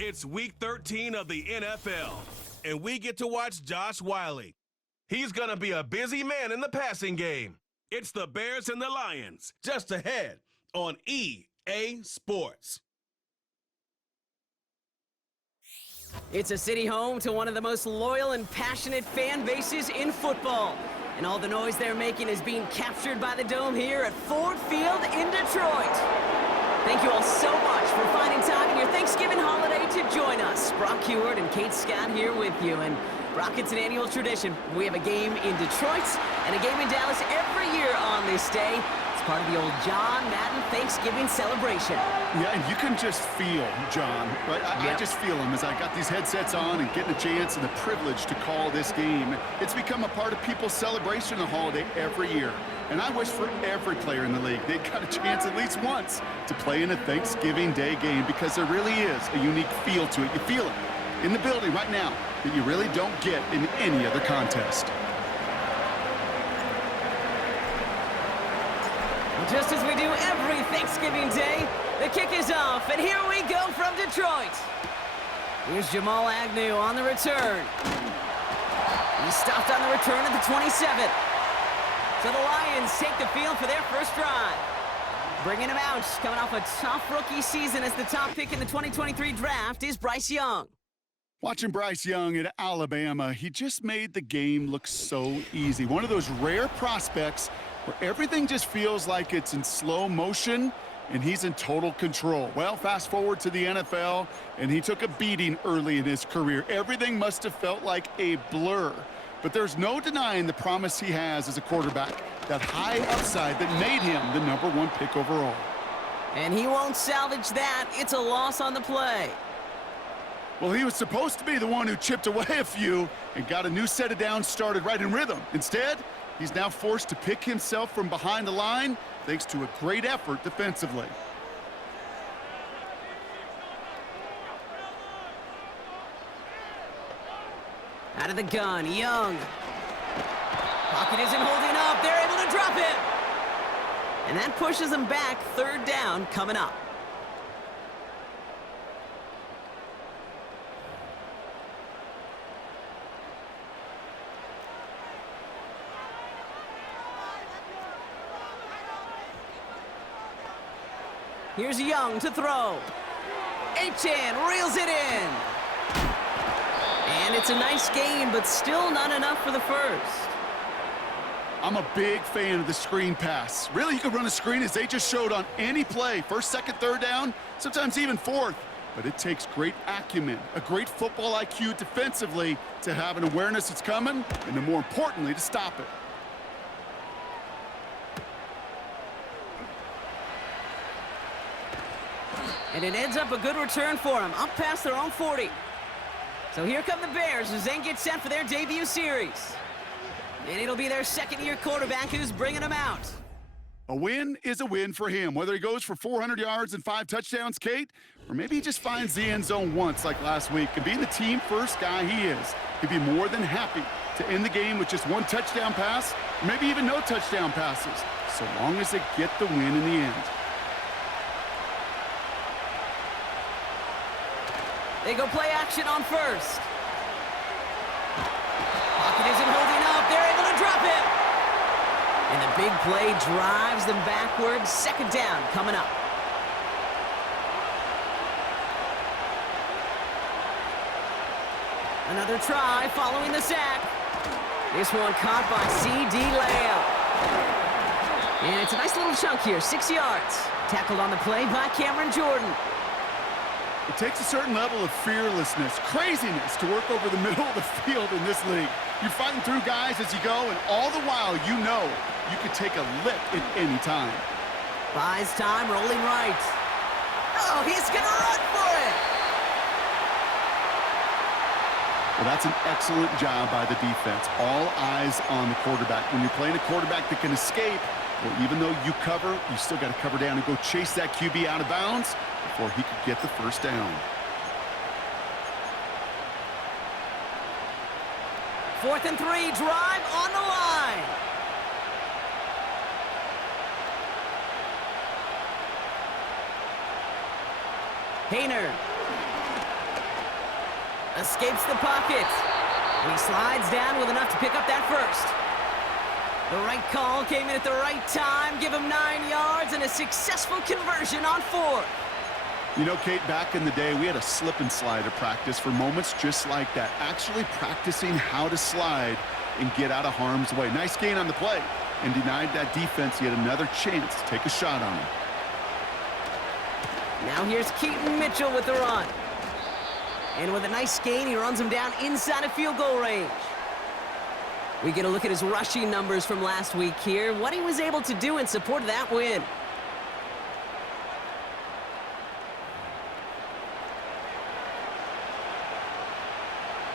It's Week 13 of the NFL, and we get to watch Josh Wiley. He's going to be a busy man in the passing game. It's the Bears and the Lions, just ahead on EA Sports. It's a city home to one of the most loyal and passionate fan bases in football. And all the noise they're making is being captured by the Dome here at Ford Field in Detroit. Thank you all so much for finding time in your Thanksgiving holiday to join us. Brock Heward and Kate Scott here with you. And Brock, it's an annual tradition. We have a game in Detroit and a game in Dallas every year on this day. It's part of the old Madden Thanksgiving celebration. Yeah, and you can just feel John, right? I just feel him as I got these headsets on and getting a chance and the privilege to call this game. It's become a part of people's celebration of the holiday every year. And I wish for every player in the league they got a chance at least once to play in a Thanksgiving Day game, because there really is a unique feel to it. You feel it in the building right now that you really don't get in any other contest. Just as we do every Thanksgiving Day, the kick is off, and here we go from Detroit. Here's Jamal Agnew on the return. He stopped on the return at the 27. So the Lions take the field for their first drive. Bringing him out, coming off a tough rookie season as the top pick in the 2023 draft is Bryce Young. Watching Bryce Young at Alabama, he just made the game look so easy. One of those rare prospects where everything just feels like it's in slow motion and he's in total control. Well, fast forward to the NFL, and he took a beating early in his career. Everything must have felt like a blur. But there's no denying the promise he has as a quarterback, that high upside that made him the #1 pick overall. And he won't salvage that. It's a loss on the play. Well, he was supposed to be the one who chipped away a few and got a new set of downs started right in rhythm. Instead, he's now forced to pick himself from behind the line thanks to a great effort defensively. Out of the gun, Young. Pocket isn't holding up. They're able to drop it. And that pushes them back. Third down coming up. Here's Young to throw. Achane reels it in. And it's a nice gain, but still not enough for the first. I'm a big fan of the screen pass. Really, you can run a screen as they just showed on any play. First, second, third down, sometimes even fourth. But it takes great acumen, a great football IQ defensively to have an awareness it's coming, and then more importantly, to stop it. And it ends up a good return for him, up past their own 40. So here come the Bears as they get set for their debut series. And it'll be their second-year quarterback who's bringing them out. A win is a win for him, whether he goes for 400 yards and 5 touchdowns, Kate, or maybe he just finds the end zone once like last week. And being the team-first guy he is, he'd be more than happy to end the game with just 1 touchdown pass, or maybe even no touchdown passes, so long as they get the win in the end. They go play action on first. Pocket isn't holding up. They're able to drop it. And the big play drives them backwards. Second down coming up. Another try following the sack. This one caught by C.D. Lamb. And it's a nice little chunk here, 6 yards. Tackled on the play by Cameron Jordan. It takes a certain level of fearlessness, craziness to work over the middle of the field in this league. You're fighting through guys as you go, and all the while you know you could take a lick at any time. Buys time, rolling right. Oh, he's going to run for it! Well, that's an excellent job by the defense. All eyes on the quarterback. When you're playing a quarterback that can escape, well, even though you cover, you still got to cover down and go chase that QB out of bounds before he could get the first down. 4th and 3, drive on the line. Hayner Escapes the pocket. And he slides down with enough to pick up that first. The right call came in at the right time. Give him 9 yards and a successful conversion on 4th. You know, Kate, back in the day, we had a slip and slide at practice for moments just like that. Actually practicing how to slide and get out of harm's way. Nice gain on the play, and denied that defense yet another chance to take a shot on him. Now here's Keaton Mitchell with the run. And with a nice gain, he runs him down inside of field goal range. We get a look at his rushing numbers from last week here, what he was able to do in support of that win.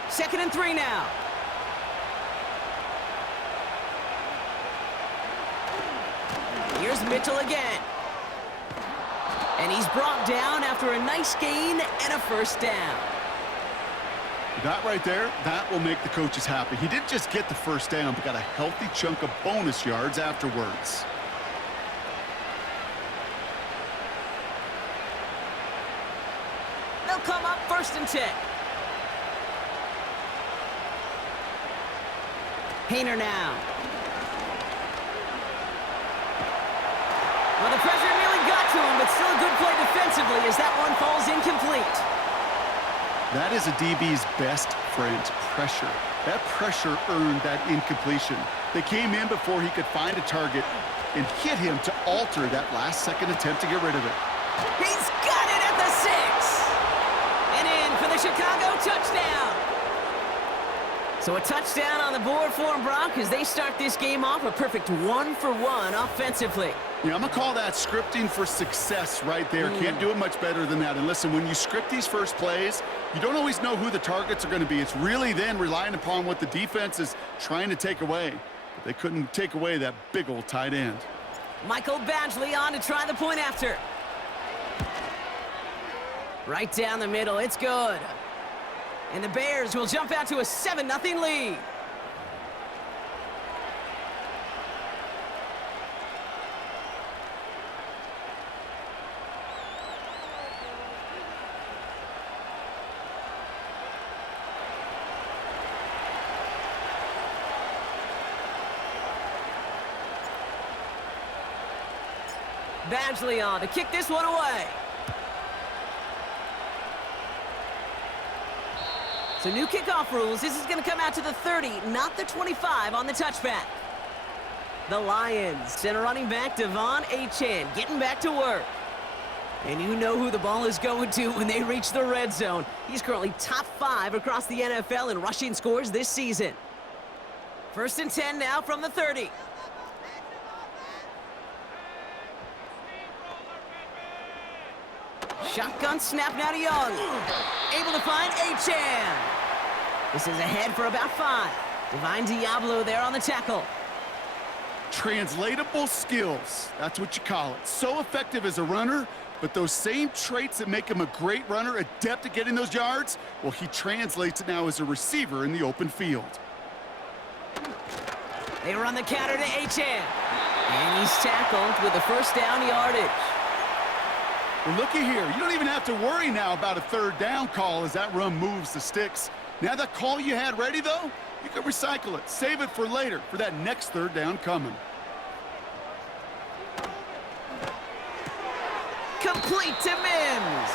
Second and 3 now. Here's Mitchell again. And he's brought down after a nice gain and a first down. That right there, that will make the coaches happy. He didn't just get the first down, but got a healthy chunk of bonus yards afterwards. They'll come up 1st and 10. Hayner now. Well, the pressure nearly got to him, but still a good play defensively as that one falls incomplete. That is a DB's best friend, pressure. That pressure earned that incompletion. They came in before he could find a target and hit him to alter that last-second attempt to get rid of it. He's got it at the 6. And in for the Chicago touchdown. So a touchdown on the board for them, Brock, as they start this game off a perfect 1-for-1 offensively. Yeah, I'm going to call that scripting for success right there. Can't do it much better than that. And listen, when you script these first plays, you don't always know who the targets are going to be. It's really then relying upon what the defense is trying to take away. But they couldn't take away that big old tight end. Michael Badgley on to try the point after. Right down the middle, it's good. And the Bears will jump out to a 7-0 lead. Badgley on to kick this one away. So new kickoff rules. This is going to come out to the 30, not the 25 on the touchback. The Lions send a running back, Devon Achane, getting back to work. And you know who the ball is going to when they reach the red zone. He's currently top 5 across the NFL in rushing scores this season. 1st and 10 now from the 30. Shotgun snap now to Young. Able to find Achane. This is ahead for about 5. Divine Diablo there on the tackle. Translatable skills. That's what you call it. So effective as a runner, but those same traits that make him a great runner, adept at getting those yards, well, he translates it now as a receiver in the open field. They run the counter to Achane. And he's tackled with the first down yardage. Well, looky here. You don't even have to worry now about a 3rd down call as that run moves the sticks. Now that call you had ready, though, you can recycle it. Save it for later for that next 3rd down coming. Complete to Mims.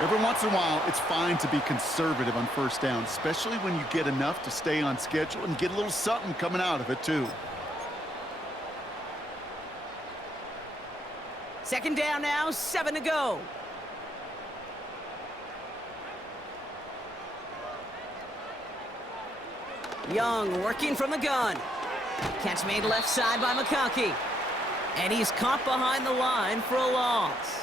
Every once in a while, it's fine to be conservative on 1st down, especially when you get enough to stay on schedule and get a little something coming out of it, too. 2nd down now, 7 to go. Young working from the gun. Catch made left side by McConkey. And he's caught behind the line for a loss.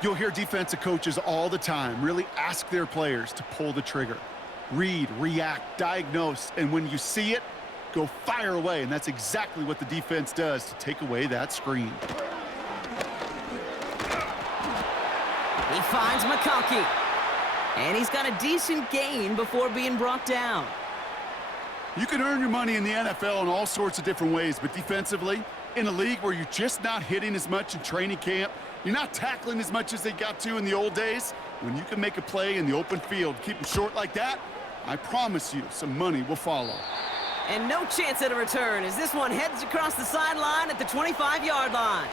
You'll hear defensive coaches all the time really ask their players to pull the trigger. Read, react, diagnose, and when you see it, go fire away. And that's exactly what the defense does to take away that screen. He finds McConkey. And he's got a decent gain before being brought down. You can earn your money in the NFL in all sorts of different ways, but defensively, in a league where you're just not hitting as much in training camp, you're not tackling as much as they got to in the old days, When you can make a play in the open field, keep them short like that, I promise you some money will follow. And no chance at a return as this one heads across the sideline at the 25-yard line.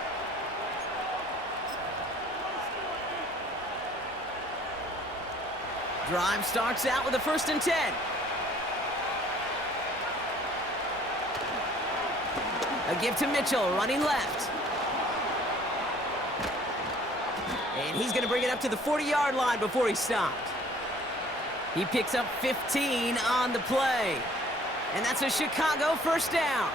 Drive starts out with a 1st and 10. A give to Mitchell, running left. And he's going to bring it up to the 40-yard line before he stopped. He picks up 15 on the play. And that's a Chicago 1st down.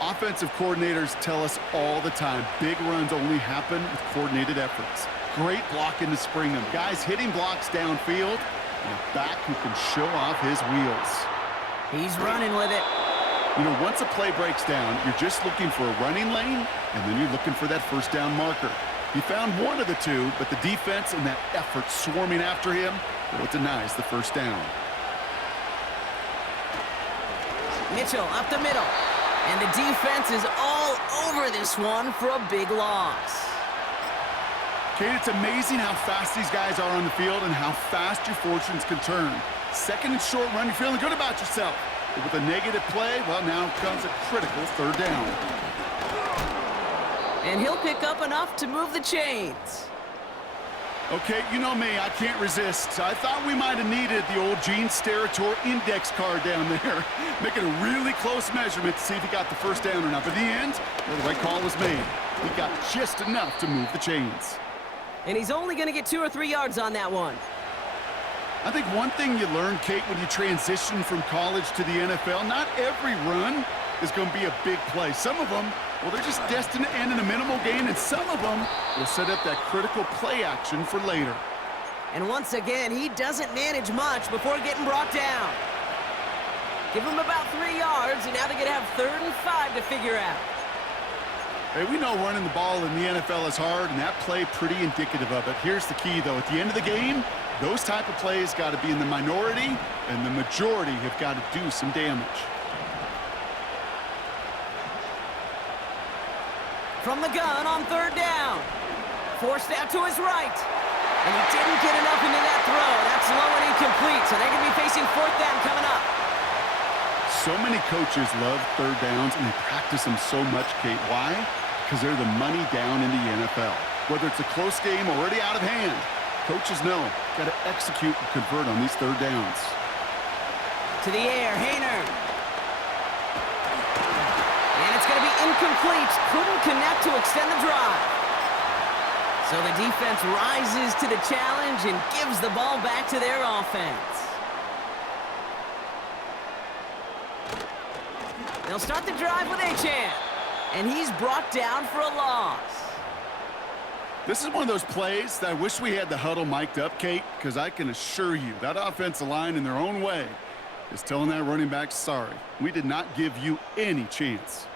Offensive coordinators tell us all the time, big runs only happen with coordinated efforts. Great blocking to spring them. Guys hitting blocks downfield, and a back who can show off his wheels. He's running with it. You know, once a play breaks down, you're just looking for a running lane, and then you're looking for that 1st down marker. He found one of the two, but the defense and that effort swarming after him, well, it denies the 1st down. Mitchell up the middle. And the defense is all over this one for a big loss. Kate, it's amazing how fast these guys are on the field and how fast your fortunes can turn. 2nd and short run, you're feeling good about yourself. But with a negative play, well, now comes a critical 3rd down. And he'll pick up enough to move the chains. Okay, you know me, I can't resist. I thought we might have needed the old Gene Steratore index card down there, making a really close measurement to see if he got the 1st down or not. But in the end, well, the right call was made. He got just enough to move the chains. And he's only going to get 2 or 3 yards on that one. I think one thing you learn, Kate, when you transition from college to the NFL, not every run is going to be a big play. Some of them, well, they're just destined to end in a minimal gain, and some of them will set up that critical play action for later. And once again, he doesn't manage much before getting brought down. Give him about 3 yards, and now they're going to have 3rd and 5 to figure out. Hey, we know running the ball in the NFL is hard, and that play pretty indicative of it. Here's the key, though. At the end of the game, those type of plays got to be in the minority, and the majority have got to do some damage. From the gun on 3rd down. Forced out to his right. And he didn't get enough into that throw. That's low and incomplete, so they're going to be facing 4th down coming up. So many coaches love 3rd downs, and they practice them so much, Kate. Why? Because they're the money down in the NFL. Whether it's a close game already out of hand, coaches know, got to execute and convert on these 3rd downs. To the air, Hayner. And it's going to be incomplete. Couldn't connect to extend the drive. So the defense rises to the challenge and gives the ball back to their offense. They'll start the drive with Achane. And he's brought down for a loss. This is one of those plays that I wish we had the huddle mic'd up, Kate, because I can assure you that offensive line in their own way is telling that running back, sorry, we did not give you any chance.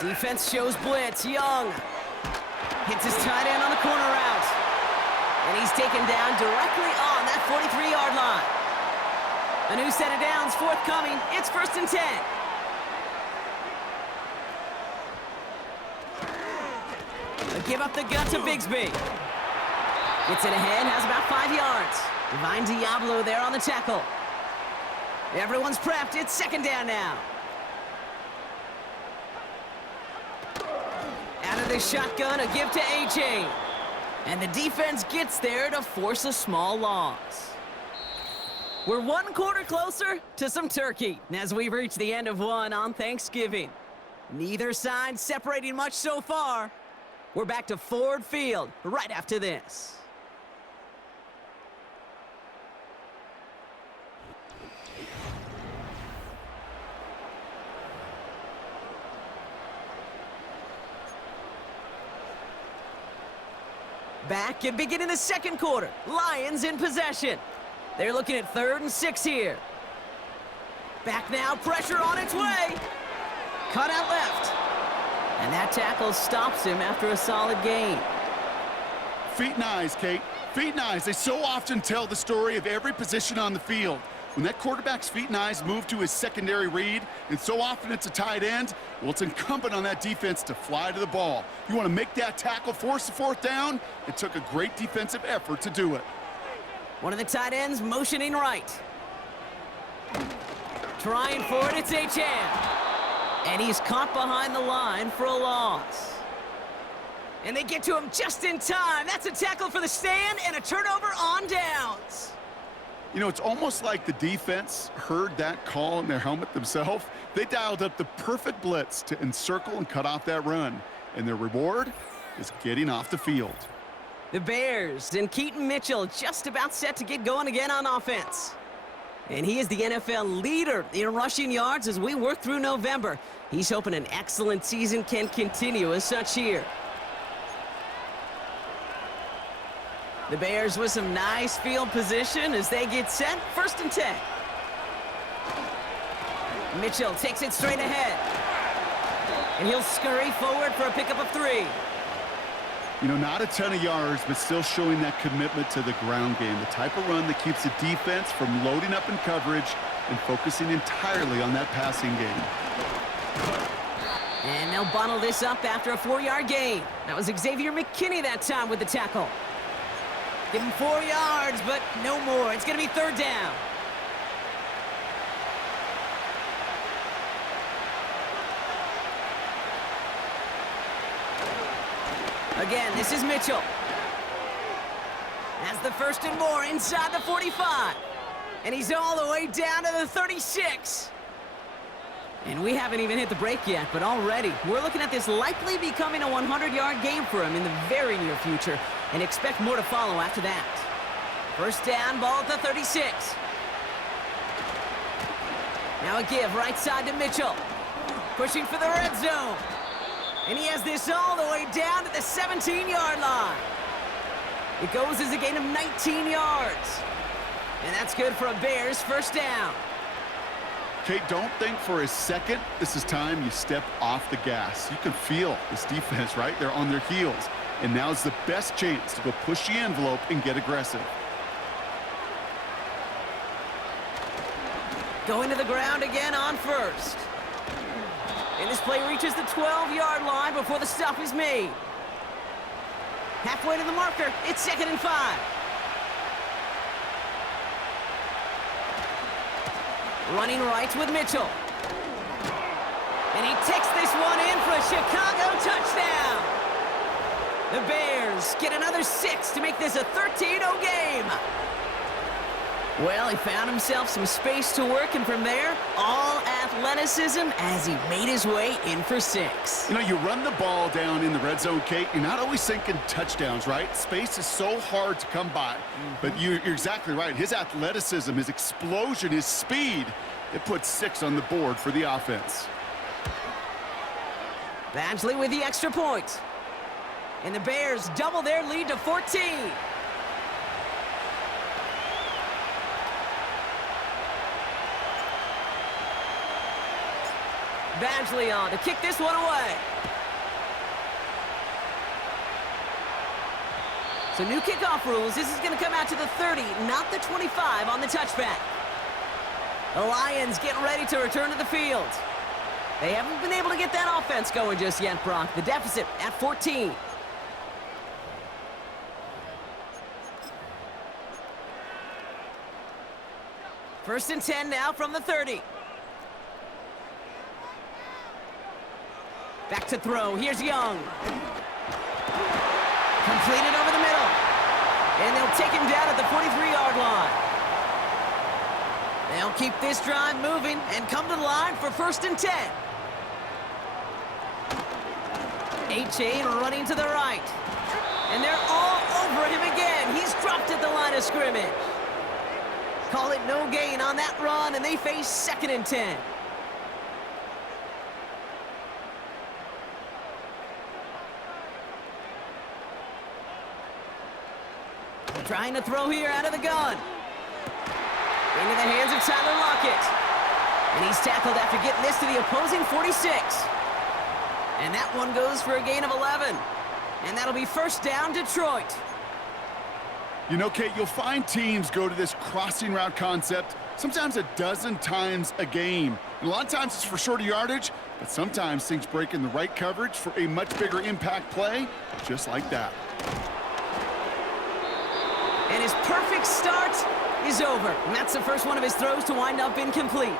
Defense shows blitz. Young hits his tight end on the corner route. And he's taken down directly on that 43-yard line. A new set of downs forthcoming. It's 1st and 10. A give up the gut to Bigsby. Gets it ahead, has about 5 yards. Divine Diablo there on the tackle. Everyone's prepped. It's 2nd down now. Out of the shotgun, a give to Achane. And the defense gets there to force a small loss. We're 1 quarter closer to some turkey as we reach the end of one on Thanksgiving. Neither side separating much so far. We're back to Ford Field right after this. Back and beginning the 2nd quarter. Lions in possession. They're looking at 3rd and 6 here. Back now, pressure on its way. Cut out left. And that tackle stops him after a solid gain. Feet and eyes, Kate. Feet and eyes. They so often tell the story of every position on the field. When that quarterback's feet and eyes move to his secondary read, and so often it's a tight end, well, it's incumbent on that defense to fly to the ball. You want to make that tackle, force the fourth down? It took a great defensive effort to do it. One of the tight ends motioning right. Trying for it, it's Achane. And he's caught behind the line for a loss. And they get to him just in time. That's a tackle for the stand and a turnover on downs. You know, it's almost like the defense heard that call in their helmet themselves. They dialed up the perfect blitz to encircle and cut off that run. And their reward is getting off the field. The Bears and Keaton Mitchell just about set to get going again on offense. And he is the NFL leader in rushing yards as we work through November. He's hoping an excellent season can continue as such here. The Bears with some nice field position as they get set. 1st and 10. Mitchell takes it straight ahead. And he'll scurry forward for a pickup of 3. You know, not a ton of yards, but still showing that commitment to the ground game. The type of run that keeps the defense from loading up in coverage and focusing entirely on that passing game. And they'll bottle this up after a 4-yard gain. That was Xavier McKinney that time with the tackle. Give him 4 yards, but no more. It's going to be 3rd down. Again, this is Mitchell. That's the 1st and more inside the 45. And he's all the way down to the 36. And we haven't even hit the break yet, but already we're looking at this likely becoming a 100-yard game for him in the very near future, and expect more to follow after that. 1st down, ball at the 36. Now a give right side to Mitchell. Pushing for the red zone. And he has this all the way down to the 17-yard line. It goes as a gain of 19 yards. And that's good for a Bears 1st down. Kate, don't think for a second this is time you step off the gas. You can feel this defense, right? They're on their heels. And now's the best chance to go push the envelope and get aggressive. Going to the ground again on 1st. And this play reaches the 12-yard line before the stop is made. Halfway to the marker, it's 2nd and 5. Running right with Mitchell. And he takes this one in for a Chicago touchdown. The Bears get another 6 to make this a 13-0 game. Well, he found himself some space to work, and from there, all athleticism as he made his way in for 6. You know, you run the ball down in the red zone, Kate, you're not always thinking touchdowns, right? Space is so hard to come by. But you're exactly right. His athleticism, his explosion, his speed, it puts 6 on the board for the offense. Badgley with the extra point. And the Bears double their lead to 14. Badgley on to kick this one away. So new kickoff rules. This is going to come out to the 30, not the 25 on the touchback. The Lions getting ready to return to the field. They haven't been able to get that offense going just yet, Brock. The deficit at 14. First and 10 now from the 30. Back to throw. Here's Young. Completed over the middle. And they'll take him down at the 43-yard line. They'll keep this drive moving and come to the line for 1st and 10. Achane running to the right. And they're all over him again. He's dropped at the line of scrimmage. Call it no gain on that run, and they face 2nd and 10. Trying to throw here out of the gun. Into the hands of Tyler Lockett. And he's tackled after getting this to the opposing 46. And that one goes for a gain of 11. And that'll be 1st down, Detroit. You know, Kate, you'll find teams go to this crossing route concept sometimes a dozen times a game. And a lot of times it's for shorter yardage, but sometimes things break in the right coverage for a much bigger impact play, just like that. And his perfect start is over. And that's the first one of his throws to wind up incomplete.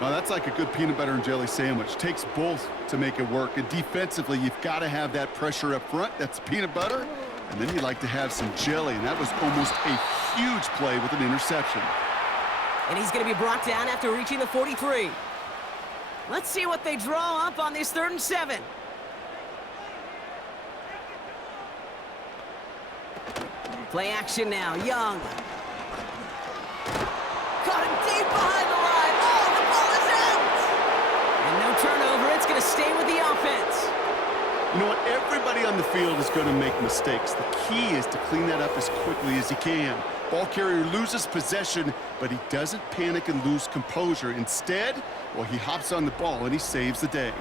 Now, that's like a good peanut butter and jelly sandwich. Takes both to make it work. And defensively, you've got to have that pressure up front. That's peanut butter. And then you'd like to have some jelly. And that was almost a huge play with an interception. And he's going to be brought down after reaching the 43. Let's see what they draw up on this 3rd and 7. Play action now. Young. Caught him deep behind the line. Oh, the ball is out! And no turnover. It's going to stay with the offense. You know what? Everybody on the field is going to make mistakes. The key is to clean that up as quickly as he can. Ball carrier loses possession, but he doesn't panic and lose composure. Instead, well, he hops on the ball and he saves the day.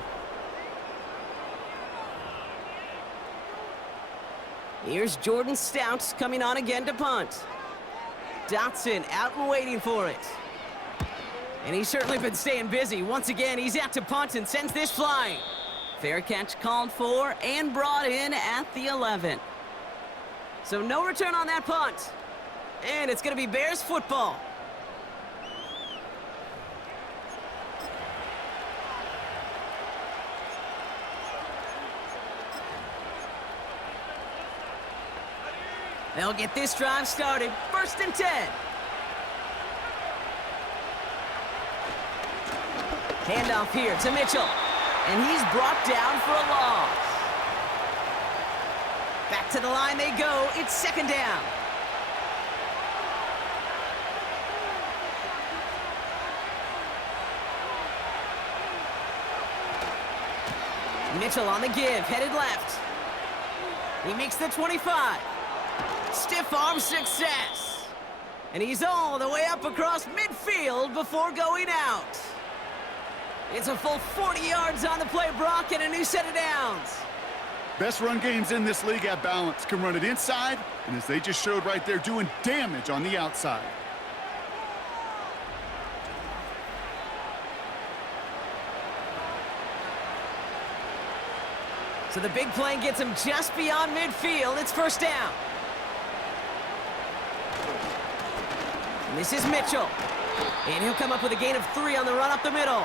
Here's Jordan Stouts coming on again to punt. Dotson out and waiting for it. And he's certainly been staying busy. Once again, he's out to punt and sends this flying. Fair catch called for and brought in at the 11. So no return on that punt. And it's going to be Bears football. They'll get this drive started. 1st and 10. Handoff here to Mitchell. And he's brought down for a loss. Back to the line they go. It's 2nd down. Mitchell on the give, headed left. He makes the 25. Stiff arm success. And he's all the way up across midfield before going out. It's a full 40 yards on the play, Brock, and a new set of downs. Best run games in this league at balance. Can run it inside, and as they just showed right there, doing damage on the outside. So the big play gets him just beyond midfield. It's 1st down. And this is Mitchell. And he'll come up with a gain of 3 on the run up the middle.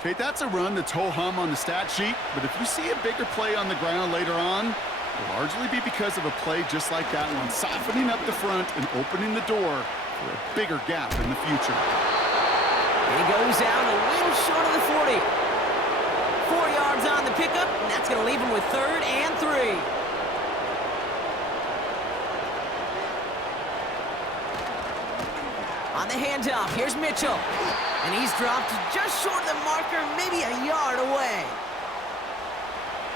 Okay, that's a run that's ho-hum on the stat sheet, but if you see a bigger play on the ground later on, it'll largely be because of a play just like that one, softening up the front and opening the door for a bigger gap in the future. And he goes out a little short of the 40. 4 yards on the pickup, and that's going to leave him with 3rd and 3. On the handoff, here's Mitchell. And he's dropped just short of the marker, maybe a yard away.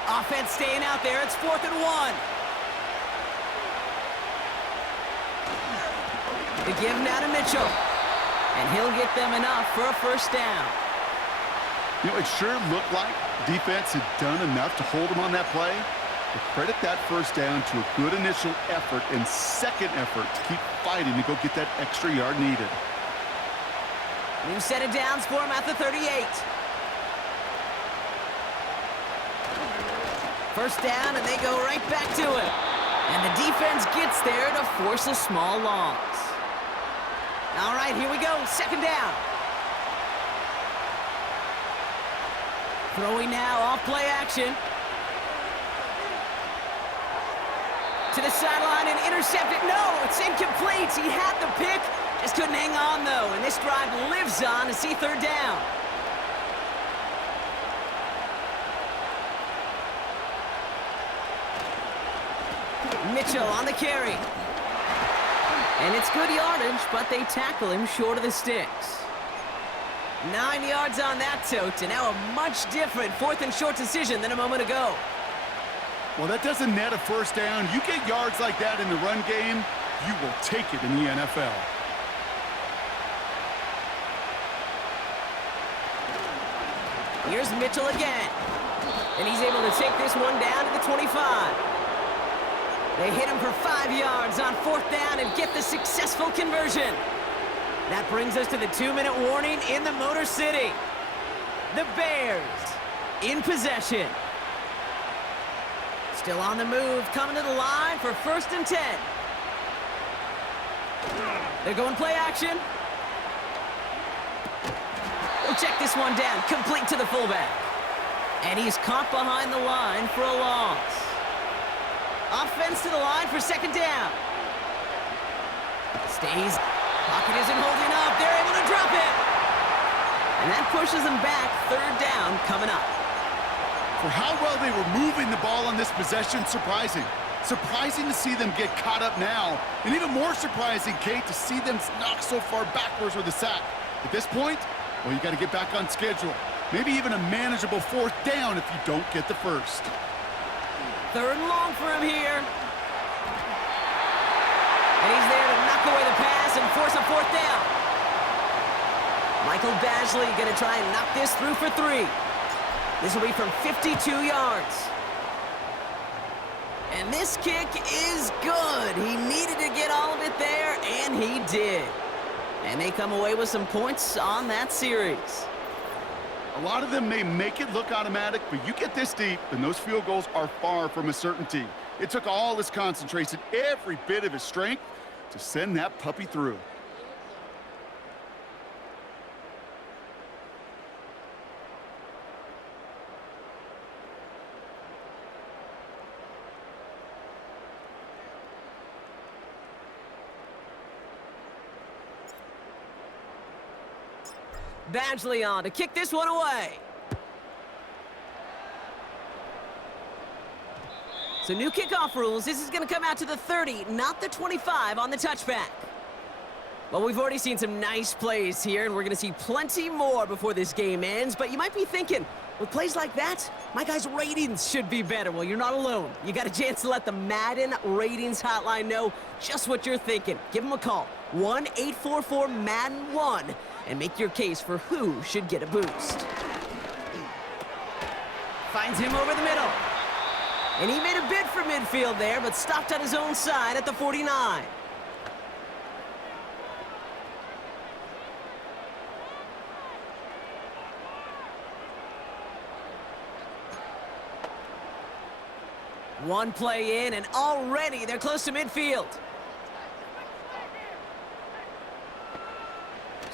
Offense staying out there. It's 4th and 1. The give now to Mitchell. And he'll get them enough for a 1st down. You know, it sure looked like defense had done enough to hold him on that play. But credit that 1st down to a good initial effort and second effort to keep fighting to go get that extra yard needed. New set of downs for him at the 38. 1st down, and they go right back to it. And the defense gets there to force a small loss. All right, here we go. 2nd down. Throwing now off play action. To the sideline and intercepted. No, it's incomplete. He had the pick. Just couldn't hang on, though. And this drive lives on to see 3rd down. Mitchell on the carry. And it's good yardage, but they tackle him short of the sticks. 9 yards on that tote, and now a much different 4th and short decision than a moment ago. Well, that doesn't net a 1st down. You get yards like that in the run game, you will take it in the NFL. Here's Mitchell again. And he's able to take this one down to the 25. They hit him for 5 yards on 4th down and get the successful conversion. That brings us to the 2-minute warning in the Motor City. The Bears in possession. Still on the move, coming to the line for 1st and 10. They're going play action. We'll check this one down, complete to the fullback. And he's caught behind the line for a loss. Offense to the line for 2nd down. Stays. Pocket isn't holding up. They're able to drop it. And that pushes them back. 3rd down coming up. For how well they were moving the ball on this possession, surprising. Surprising to see them get caught up now. And even more surprising, Kate, to see them knock so far backwards with a sack. At this point, well, you got to get back on schedule. Maybe even a manageable 4th down if you don't get the first. 3rd and long for him here. And he's there to knock away the pass and force a 4th down. Michael Badgley going to try and knock this through for 3. This will be from 52 yards. And this kick is good. He needed to get all of it there, and he did. And they come away with some points on that series. A lot of them may make it look automatic, but you get this deep, and those field goals are far from a certainty. It took all his concentration, every bit of his strength, to send that puppy through. Badgley on to kick this one away. So new kickoff rules. This is going to come out to the 30, not the 25 on the touchback. Well, we've already seen some nice plays here, and we're going to see plenty more before this game ends. But you might be thinking, with plays like that, my guys' ratings should be better. Well, you're not alone. You got a chance to let the Madden Ratings Hotline know just what you're thinking. Give them a call, 1-844-MADDEN-1, and make your case for who should get a boost. Finds him over the middle. And he made a bid for midfield there, but stopped on his own side at the 49. One play in, and already they're close to midfield.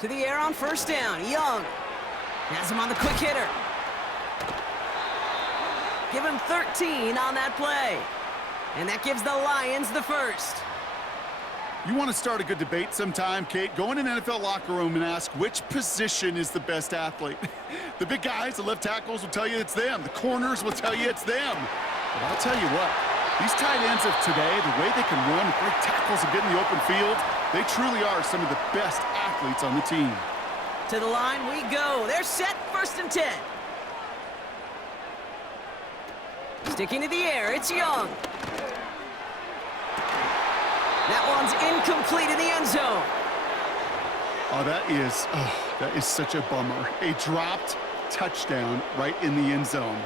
To the air on 1st down. Young has him on the quick hitter. Give him 13 on that play. And that gives the Lions the first. You want to start a good debate sometime, Kate? Go in an NFL locker room and ask which position is the best athlete. The big guys, the left tackles will tell you it's them. The corners will tell you it's them. But I'll tell you what, these tight ends of today, the way they can run, break tackles and get in the open field, they truly are some of the best athletes on the team. To the line we go. They're set, 1st and 10. Sticking to the air, it's Young. That one's incomplete in the end zone. Oh, that is such a bummer. A dropped touchdown right in the end zone.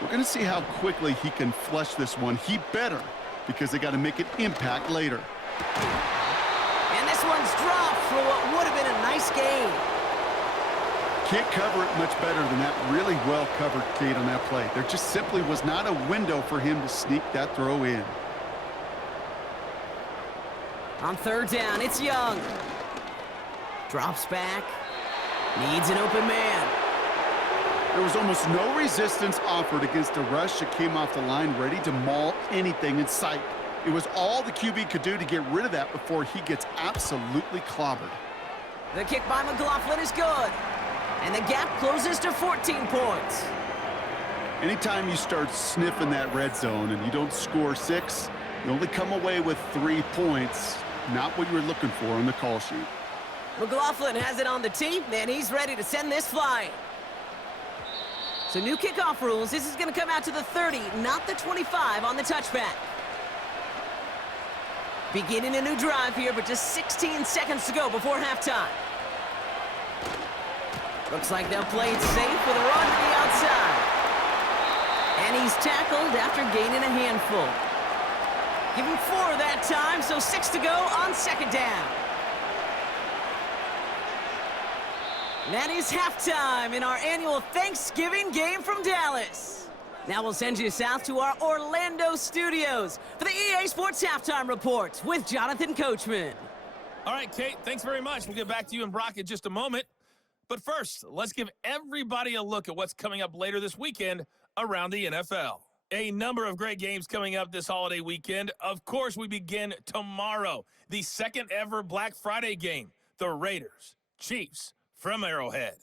We're going to see how quickly he can flush this one. He better, because they got to make an impact later. And this one's dropped for what would have been a nice game. Can't cover it much better than that. Really well covered, Kate, on that play. There just simply was not a window for him to sneak that throw in. On 3rd down, it's Young. Drops back. Needs an open man. There was almost no resistance offered against a rush that came off the line ready to maul anything in sight. It was all the QB could do to get rid of that before he gets absolutely clobbered. The kick by McLaughlin is good. And the gap closes to 14 points. Anytime you start sniffing that red zone and you don't score 6, you only come away with 3 points. Not what you were looking for on the call sheet. McLaughlin has it on the tee, and he's ready to send this flying. So new kickoff rules. This is going to come out to the 30, not the 25 on the touchback. Beginning a new drive here, but just 16 seconds to go before halftime. Looks like they'll play it safe with a run to the outside. And he's tackled after gaining a handful. Give him 4 that time, so 6 to go on second down. And that is halftime in our annual Thanksgiving game from Dallas. Now we'll send you south to our Orlando studios for the EA Sports Halftime Report with Jonathan Coachman. All right, Kate, thanks very much. We'll get back to you and Brock in just a moment. But first, let's give everybody a look at what's coming up later this weekend around the NFL. A number of great games coming up this holiday weekend. Of course, we begin tomorrow. The second ever Black Friday game. The Raiders, Chiefs from Arrowhead.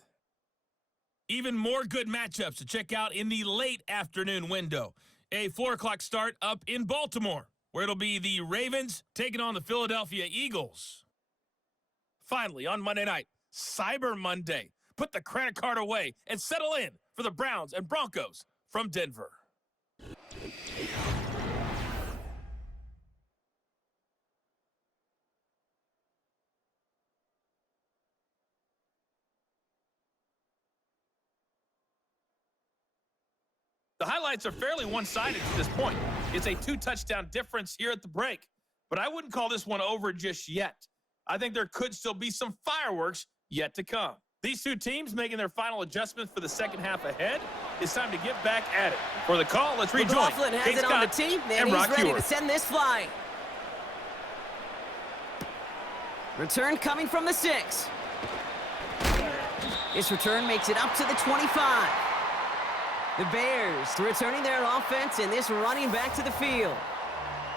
Even more good matchups to check out in the late afternoon window. A 4 o'clock start up in Baltimore, where it'll be the Ravens taking on the Philadelphia Eagles. Finally, on Monday night, Cyber Monday. Put the credit card away and settle in for the Browns and Broncos from Denver. The highlights are fairly one-sided to this point. It's a 2-touchdown difference here at the break, but I wouldn't call this one over just yet. I think there could still be some fireworks yet to come. These two teams making their final adjustments for the second half ahead. It's time to get back at it. For the call, let's rejoin McLaughlin has Kate it on the Scott tee, and and he's Brock ready Hewer. to send this flying. Return coming from the 6. This return makes it up to the 25. The Bears returning their offense and this running back to the field.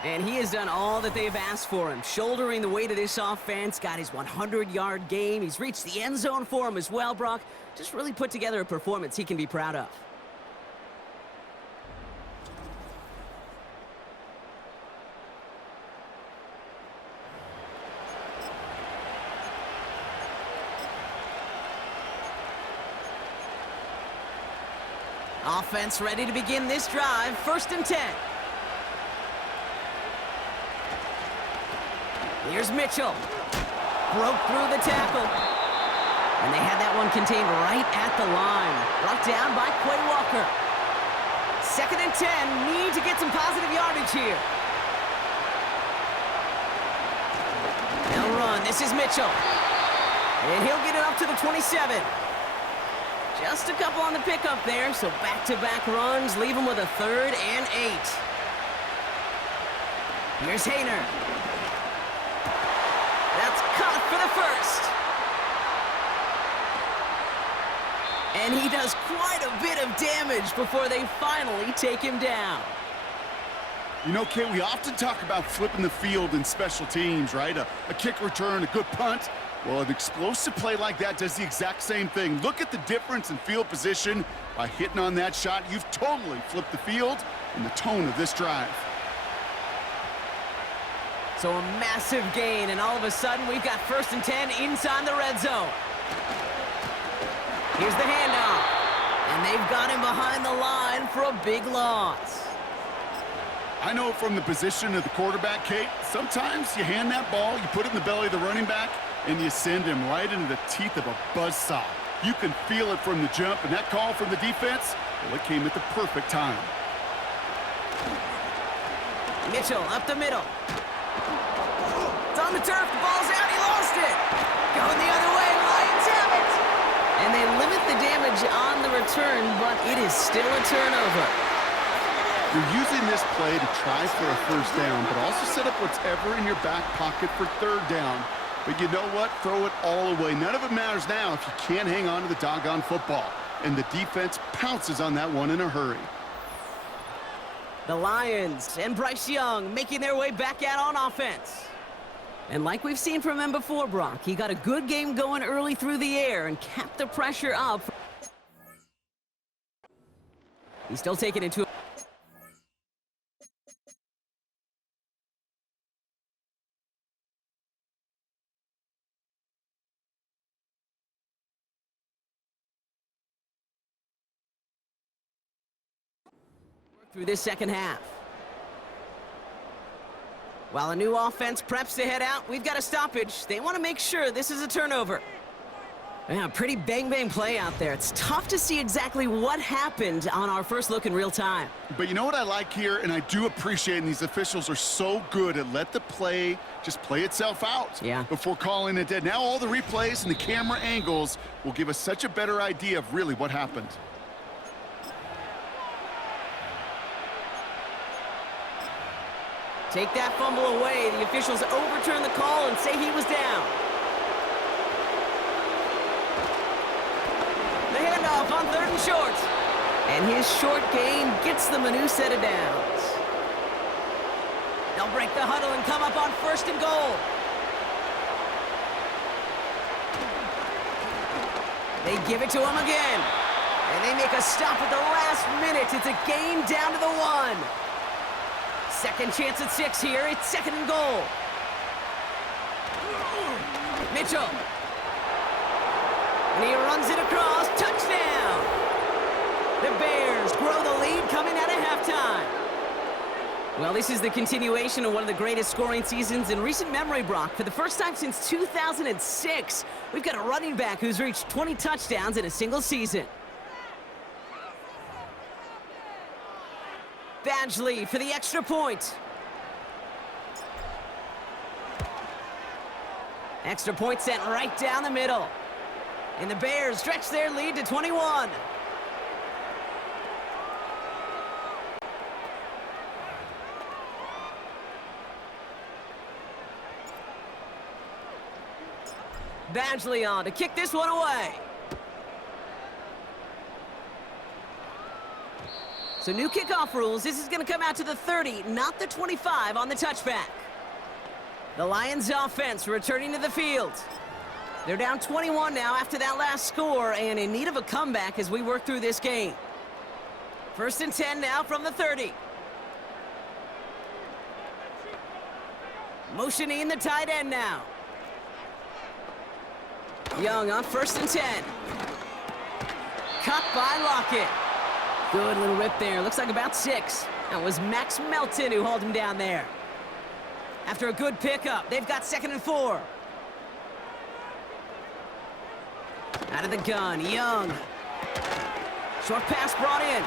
And he has done all that they've asked for him, shouldering the weight of this offense, got his 100-yard game. He's reached the end zone for him as well, Brock. Just really put together a performance he can be proud of. Offense ready to begin this drive. 1st and 10. Here's Mitchell. Broke through the tackle. And they had that one contained right at the line. Brought down by Quay Walker. 2nd and 10. Need to get some positive yardage here. They'll run. This is Mitchell. And he'll get it up to the 27. Just a couple on the pickup there, so back-to-back runs leave him with a 3rd and 8. Here's Hayner. That's caught for the 1st. And he does quite a bit of damage before they finally take him down. You know, Kate, we often talk about flipping the field in special teams, right? A kick return, a good punt. Well, an explosive play like that does the exact same thing. Look at the difference in field position. By hitting on that shot, you've totally flipped the field and the tone of this drive. So a massive gain, and all of a sudden, we've got 1st and 10 inside the red zone. Here's the handoff. And they've got him behind the line for a big loss. I know from the position of the quarterback, Kate, sometimes you hand that ball, you put it in the belly of the running back, and you send him right into the teeth of a buzzsaw. You can feel it from the jump, and that call from the defense, well, it came at the perfect time. Mitchell up the middle. It's on the turf, the ball's out, he lost it. Going the other way, Lions have it. And they limit the damage on the return, but it is still a turnover. You're using this play to try for a 1st down, but also set up whatever in your back pocket for 3rd down. But you know what? Throw it all away. None of it matters now if you can't hang on to the doggone football. And the defense pounces on that one in a hurry. The Lions and Bryce Young making their way back out on offense. And like we've seen from him before, Brock, he got a good game going early through the air and kept the pressure up. He's still taking it to through this second half. While a new offense preps to head out, we've got a stoppage. They want to make sure this is a turnover. Yeah, pretty bang-bang play out there. It's tough to see exactly what happened on our first look in real time. But you know what I like here, and I do appreciate, and these officials are so good at let the play just play itself out before calling it dead. Now all the replays and the camera angles will give us such a better idea of really what happened. Take that fumble away. The officials overturn the call and say he was down. The handoff on 3rd and short. And his short gain gets them a new set of downs. They'll break the huddle and come up on 1st and goal. They give it to him again. And they make a stop at the last minute. It's a gain down to the 1. Second chance at 6 here. It's 2nd and goal. Mitchell. And he runs it across. Touchdown. The Bears grow the lead coming out of halftime. Well, this is the continuation of one of the greatest scoring seasons in recent memory, Brock. For the first time since 2006, we've got a running back who's reached 20 touchdowns in a single season. Badgley for the extra point. Extra point sent right down the middle. And the Bears stretch their lead to 21. Badgley on to kick this one away. So new kickoff rules. This is going to come out to the 30, not the 25 on the touchback. The Lions offense returning to the field. They're down 21 now after that last score and in need of a comeback as we work through this game. 1st and 10 now from the 30. Motioning the tight end now. Young on 1st and 10. Cut by Lockett. Good little rip there. Looks like about 6. That was Max Melton who hauled him down there. After a good pickup, they've got 2nd and 4. Out of the gun, Young. Short pass brought in.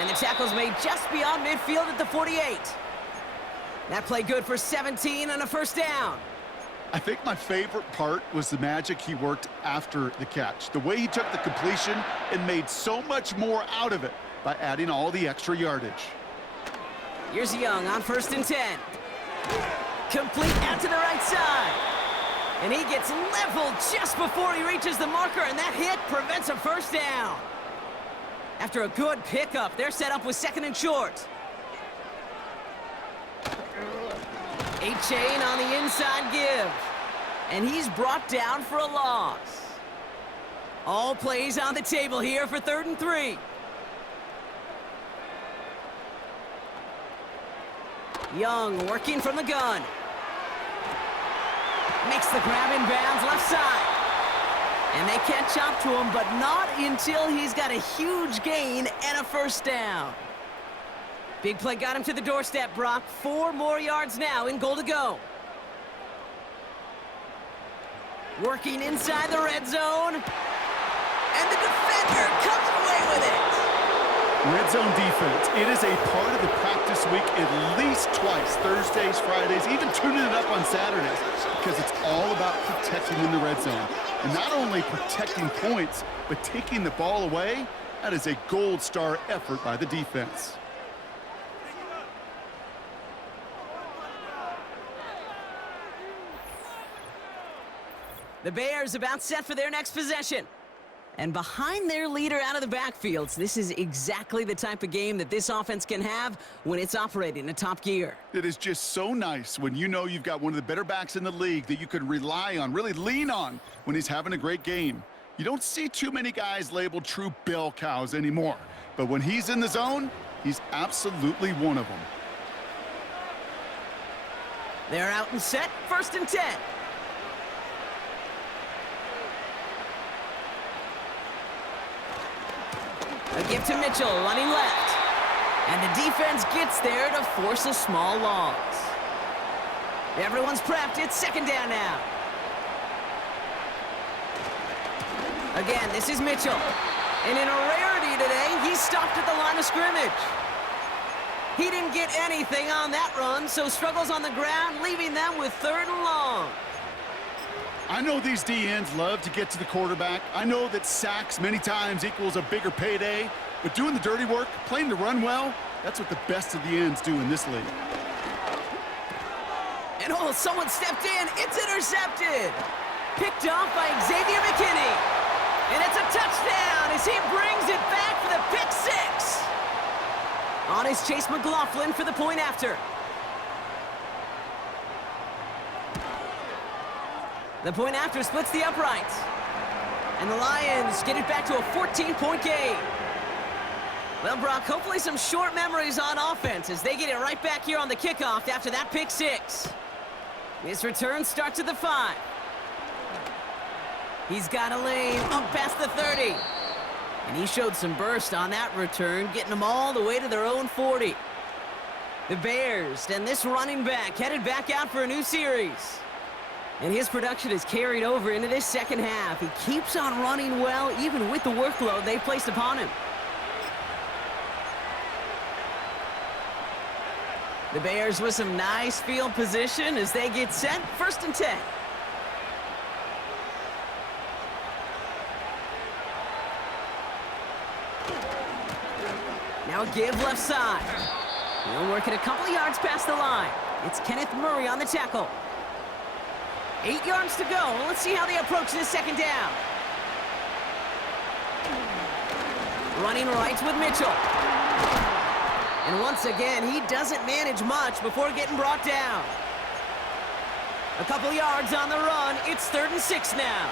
And the tackle's made just beyond midfield at the 48. That play good for 17 and a 1st down. I think my favorite part was the magic he worked after the catch. The way he took the completion and made so much more out of it by adding all the extra yardage. Here's Young on 1st and 10. Complete out to the right side. And he gets leveled just before he reaches the marker, and that hit prevents a 1st down. After a good pickup, they're set up with 2nd and short. A-Chain on the inside give. And he's brought down for a loss. All plays on the table here for 3rd and 3. Young working from the gun. Makes the grab in bounds left side. And they catch up to him, but not until he's got a huge gain and a 1st down. Big play got him to the doorstep, Brock. 4 more yards now in goal to go. Working inside the red zone. And the defender comes away with it. Red zone defense. It is a part of the practice week at least twice. Thursdays, Fridays, even tuning it up on Saturdays. Because it's all about protecting in the red zone. And not only protecting points, but taking the ball away. That is a gold star effort by the defense. The Bears about set for their next possession. And behind their leader out of the backfields, this is exactly the type of game that this offense can have when it's operating in top gear. It is just so nice when you know you've got one of the better backs in the league that you can rely on, really lean on when he's having a great game. You don't see too many guys labeled true bell cows anymore. But when he's in the zone, he's absolutely one of them. They're out and set, 1st and 10. A give to Mitchell, running left. And the defense gets there to force a small loss. Everyone's prepped. It's 2nd down now. Again, this is Mitchell. And in a rarity today, he's stopped at the line of scrimmage. He didn't get anything on that run, so struggles on the ground, leaving them with 3rd and long. I know these DNs love to get to the quarterback. I know that sacks many times equals a bigger payday, but doing the dirty work, playing the run well, that's what the best of the ends do in this league. And oh, someone stepped in. It's intercepted. Picked off by Xavier McKinney. And it's a touchdown as he brings it back for the pick 6. On is Chase McLaughlin for the point after. The point after splits the uprights. And the Lions get it back to a 14-point game. Well, Brock, hopefully some short memories on offense as they get it right back here on the kickoff after that pick 6. This return starts at the 5. He's got a lane up past the 30. And he showed some burst on that return, getting them all the way to their own 40. The Bears and this running back headed back out for a new series. And his production is carried over into this second half. He keeps on running well, even with the workload they've placed upon him. The Bears with some nice field position as they get set. 1st and 10. Now a give left side. He'll work it a couple of yards past the line. It's Kenneth Murray on the tackle. 8 yards to go. Let's see how they approach this second down. Running right with Mitchell. And once again, he doesn't manage much before getting brought down. A couple yards on the run. It's 3rd and 6 now.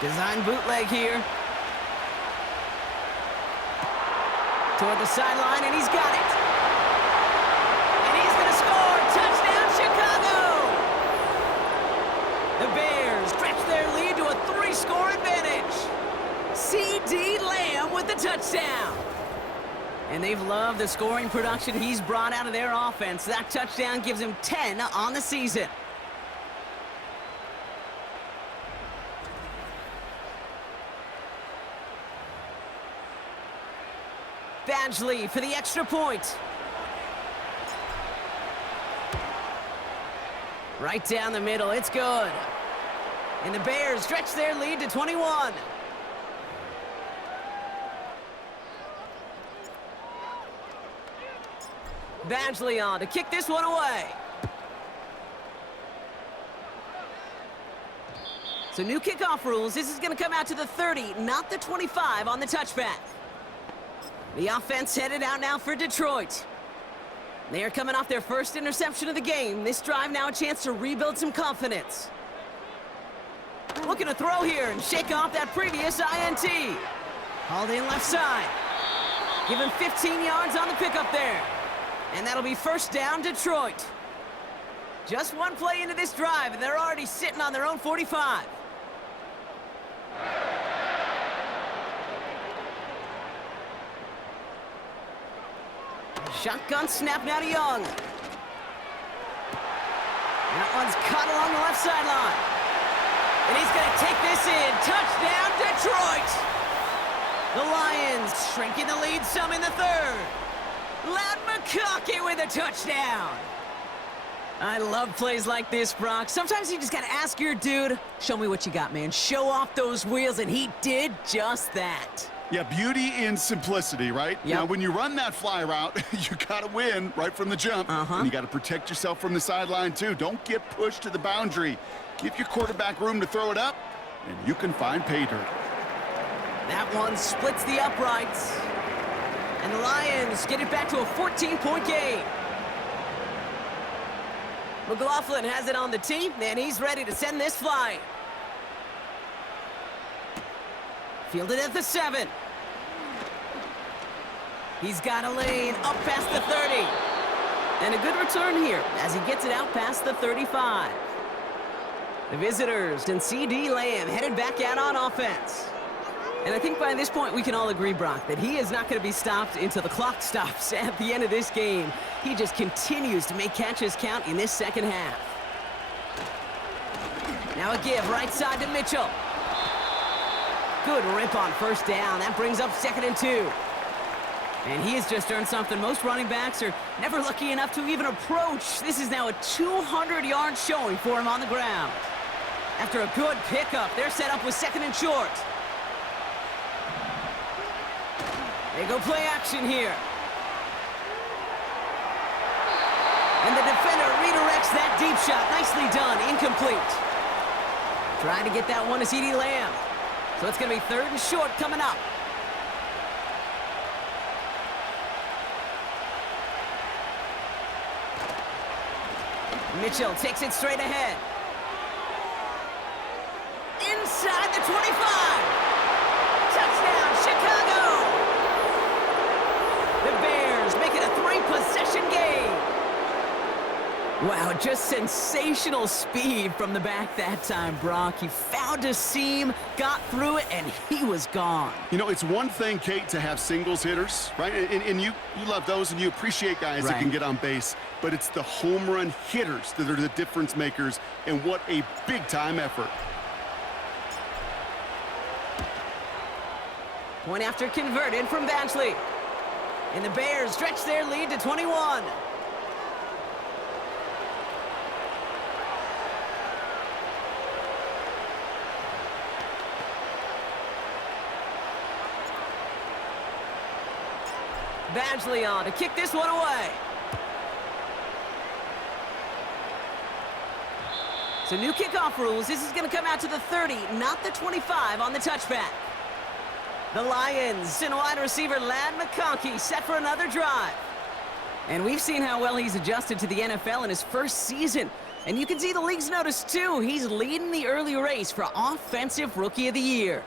Design bootleg here. Toward the sideline, and he's got it. And he's going to score. Touchdown, Chicago! The Bears stretch their lead to a 3-score advantage. C.D. Lamb with the touchdown. And they've loved the scoring production he's brought out of their offense. That touchdown gives him 10 on the season. Badgley for the extra point. Right down the middle, it's good. And the Bears stretch their lead to 21. Badgley on to kick this one away. So new kickoff rules. This is going to come out to the 30, not the 25 on the touchback. The offense headed out now for Detroit. They are coming off their first interception of the game. This drive now a chance to rebuild some confidence. Looking to throw here and shake off that previous INT. Hauled in left side. Give him 15 yards on the pickup there. And that'll be 1st down, Detroit. Just one play into this drive, and they're already sitting on their own 45. Shotgun snap now to Young. That one's caught along the left sideline. And he's going to take this in. Touchdown, Detroit! The Lions shrinking the lead some in the 3rd. Loud McConkey with a touchdown. I love plays like this, Brock. Sometimes you just got to ask your dude, show me what you got, man. Show off those wheels, and he did just that. Yeah, beauty in simplicity, right? Yep. Now, when you run that fly route, you got to win right from the jump. And you got to protect yourself from the sideline, too. Don't get pushed to the boundary. Give your quarterback room to throw it up, and you can find pay dirt. That one splits the uprights. And the Lions get it back to a 14-point game. McLaughlin has it on the tee, and he's ready to send this flying. Fielded at the 7. He's got a lane up past the 30. And a good return here as he gets it out past the 35. The visitors and C.D. Lamb headed back out on offense. And I think by this point we can all agree, Brock, that he is not going to be stopped until the clock stops at the end of this game. He just continues to make catches count in this second half. Now a give right side to Mitchell. Good rip on first down. That brings up 2nd and 2. And he has just earned something most running backs are never lucky enough to even approach. This is now a 200-yard showing for him on the ground. After a good pickup, they're set up with 2nd and short. They go play action here. And the defender redirects that deep shot. Nicely done. Incomplete. Trying to get that one to CeeDee Lamb. So it's going to be 3rd and short coming up. Mitchell takes it straight ahead. Inside the 25. Touchdown, Chicago. The Bears make it a 3-possession game. Wow, just sensational speed from the back that time, Brock. He found a seam, got through it, and he was gone. You know, it's one thing, Kate, to have singles hitters, right? And you love those, and you appreciate guys that can get on base. But it's the home run hitters that are the difference makers, and what a big-time effort. Point after converted from Badgley. And the Bears stretch their lead to 21. Badgley on to kick this one away. So new kickoff rules. This is going to come out to the 30, not the 25 on the touchback. The Lions and wide receiver Ladd McConkey set for another drive. And we've seen how well he's adjusted to the NFL in his first season. And you can see the league's notice too. He's leading the early race for Offensive Rookie of the Year.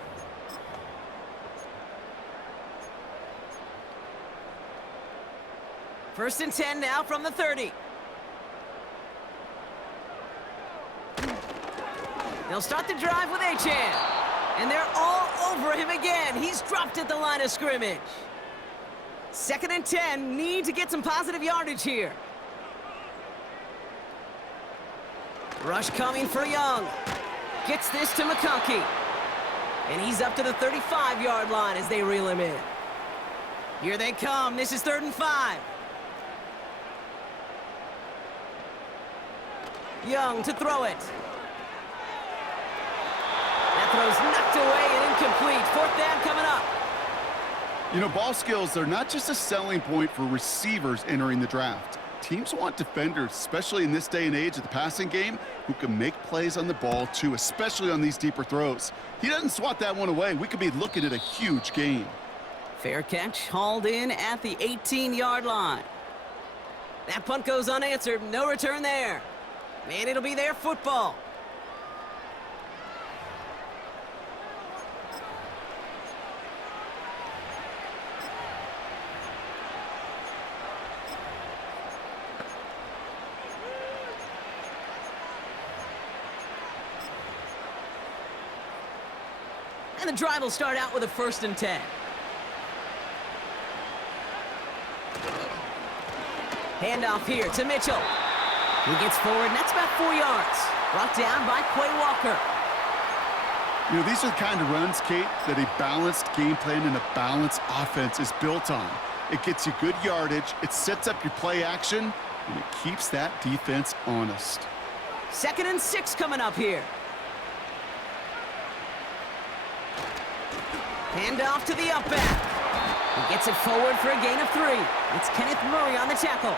First and 10 now from the 30. They'll start the drive with Achane. And they're all over him again. He's dropped at the line of scrimmage. 2nd and 10. Need to get some positive yardage here. Rush coming for Young. Gets this to McConkey. And he's up to the 35-yard line as they reel him in. Here they come. This is 3rd and 5. Young to throw it. That throw's knocked away and incomplete. 4th down coming up. You know, ball skills are not just a selling point for receivers entering the draft. Teams want defenders, especially in this day and age of the passing game, who can make plays on the ball too, especially on these deeper throws. He doesn't swat that one away. We could be looking at a huge gain. Fair catch, hauled in at the 18-yard line. That punt goes unanswered. No return there. And it'll be their football. And the drive will start out with a 1st and 10. Handoff here to Mitchell. He gets forward, and that's about 4 yards. Brought down by Quay Walker. You know, these are the kind of runs, Kate, that a balanced game plan and a balanced offense is built on. It gets you good yardage, it sets up your play action, and it keeps that defense honest. 2nd and 6 coming up here. Handoff to the up back. He gets it forward for a gain of 3. It's Kenneth Murray on the tackle.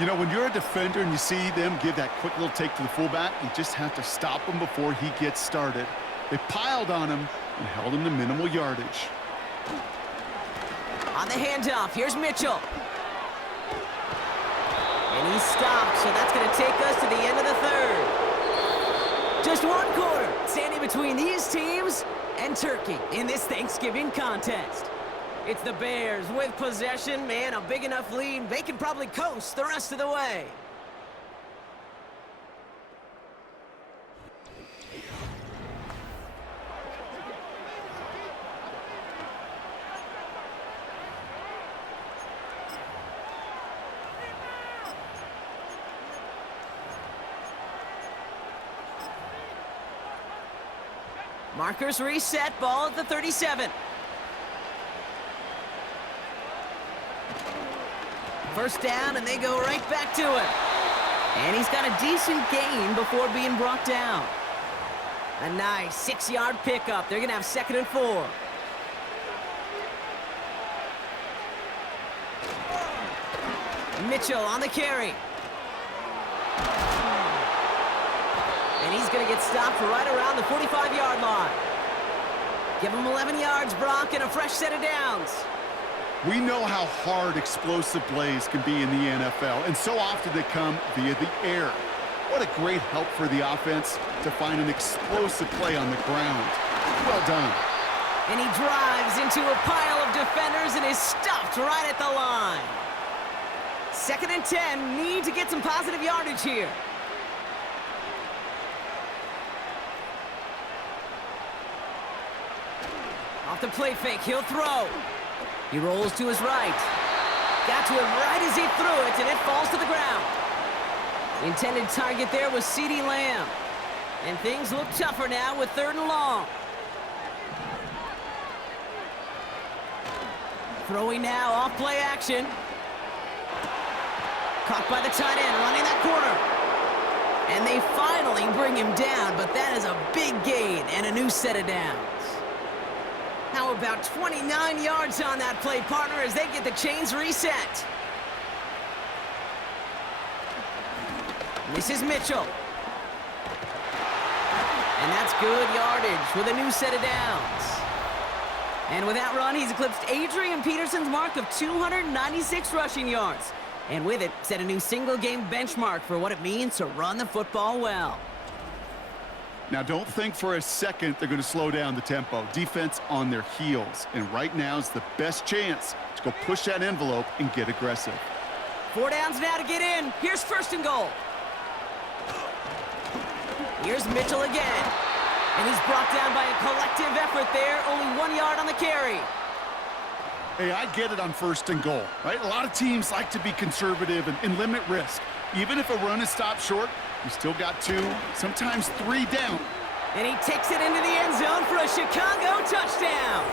You know, when you're a defender and you see them give that quick little take to the fullback, you just have to stop him before he gets started. They piled on him and held him to minimal yardage. On the handoff, here's Mitchell. And he stopped, so that's going to take us to the end of the 3rd. Just 1 quarter, standing between these teams and Turkey in this Thanksgiving contest. It's the Bears with possession. Man, a big enough lead. They can probably coast the rest of the way. Markers reset, ball at the 37. First down, and they go right back to it. And he's got a decent gain before being brought down. A nice 6-yard pickup. They're going to have 2nd and 4. Mitchell on the carry. And he's going to get stopped right around the 45-yard line. Give him 11 yards, Brock, and a fresh set of downs. We know how hard explosive plays can be in the NFL, and so often they come via the air. What a great help for the offense to find an explosive play on the ground. Well done. And he drives into a pile of defenders and is stopped right at the line. 2nd and 10, need to get some positive yardage here. Off the play fake, he'll throw. He rolls to his right. Got to it right as he threw it, and it falls to the ground. The intended target there was CeeDee Lamb. And things look tougher now with 3rd and long. Throwing now, off play action. Caught by the tight end, running that corner. And they finally bring him down, but that is a big gain and a new set of downs. How about 29 yards on that play, partner, as they get the chains reset. This is Mitchell. And that's good yardage with a new set of downs. And with that run, he's eclipsed Adrian Peterson's mark of 296 rushing yards. And with it, set a new single-game benchmark for what it means to run the football well. Now, don't think for a second they're going to slow down the tempo. Defense on their heels. And right now is the best chance to go push that envelope and get aggressive. 4 downs now to get in. Here's 1st and goal. Here's Mitchell again. And he's brought down by a collective effort there. Only 1 yard on the carry. Hey, I get it on 1st and goal, right? A lot of teams like to be conservative and limit risk. Even if a run is stopped short, you still got 2, sometimes 3 down. And he takes it into the end zone for a Chicago touchdown.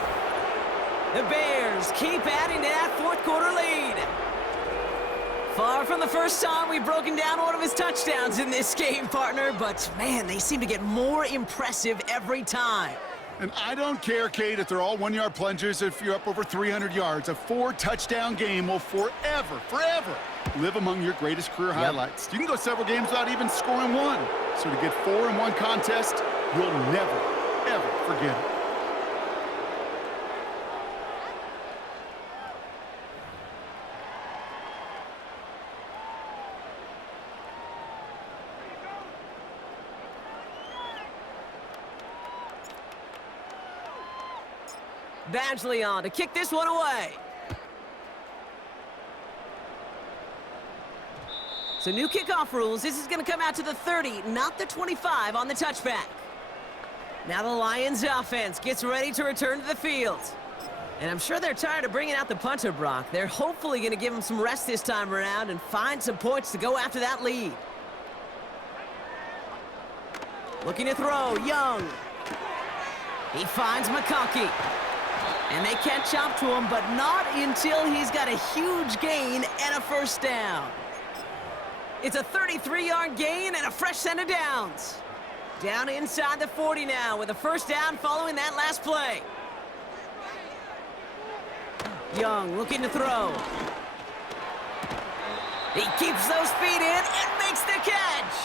The Bears keep adding to that 4th quarter lead. Far from the first time we've broken down one of his touchdowns in this game, partner, but man, they seem to get more impressive every time. And I don't care, Kate, if they're all 1-yard plungers, if you're up over 300 yards. A 4-touchdown game will forever live among your greatest career highlights. You can go several games without even scoring 1. So to get 4 in one contest, you'll never, ever forget it. Badgley on to kick this one away. So new kickoff rules. This is going to come out to the 30, not the 25 on the touchback. Now the Lions offense gets ready to return to the field. And I'm sure they're tired of bringing out the punter, Brock. They're hopefully going to give him some rest this time around and find some points to go after that lead. Looking to throw, Young. He finds McConkey. And they catch up to him, but not until he's got a huge gain and a 1st down. It's a 33-yard gain and a fresh set of downs. Down inside the 40 now with a 1st down following that last play. Young looking to throw. He keeps those feet in and makes the catch.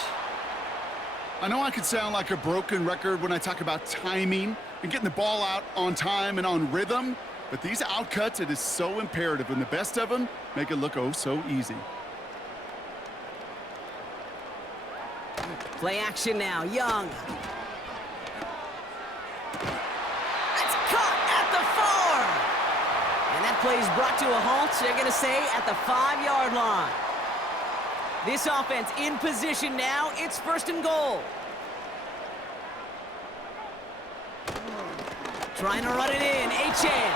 I know I can sound like a broken record when I talk about timing and getting the ball out on time and on rhythm, but these outcuts, it is so imperative, and the best of them make it look oh so easy. Play action now, Young. That's caught at the 4. And that play is brought to a halt, so they're going to say at the 5-yard line. This offense in position now. It's 1st and goal. Trying to run it in. Achane.